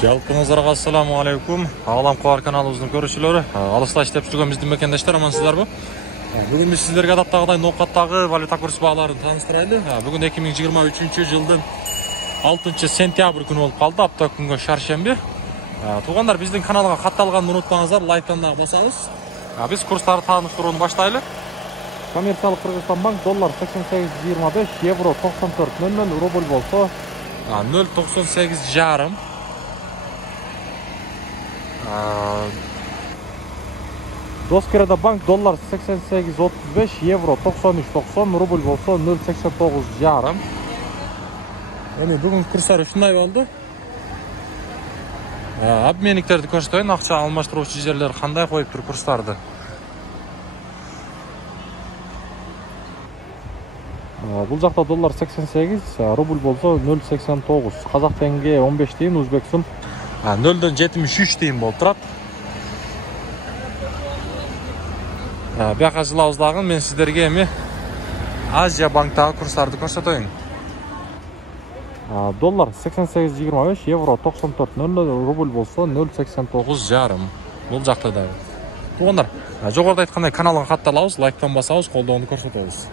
Жалпыңыздарга ассаламу алейкум. Ағалам Қуар каналыбыздын көрүүчүлөрү. Алыста иштеп жүргөн биздин мекендештер, амансыздарбы? Бүгүн биз сиздерге адаттагыдай ноокаттагы валюта курс бааларын тааныштырайлы. Бүгүн 2023 жылдын 6 сентябрь күнү болуп калды, апта күнгө шаршемби. Туугандар, биздин каналга катталганды унутпаңыздар, лайктан дагы басабыз. Биз курстарды тааныштырууну баштайлы. Коммерциялык Кыргызстан банк доллар 88.25, евро 94.00, рубль болсо 0.98,5. Доскереда банк доллар 88.35, евро 93.90, рубль болсо 0.89,5. Эми бүгүн курстар ушундай болду. Обменниктерди көрсөтөйүн, акча алмаштыруучу жерлер кандай коюп тур курстарды. Бул жакта доллар 88, рубль болсо 0.89, казак тенге 15 тиын, узбек сум 0.73 тиын болуп турат. Бияка жылабыз дагы, мен сиздерге эми Азия банктагы курстарды көрсөтөйүн. Доллар 88.25, евро 94.00, рубль болсо 0.89,5. Бул жакта дагы. Туугандар, жогоруда айткандай каналга катталабыз, лайктан басабыз, колдоону көрсөтөбүз.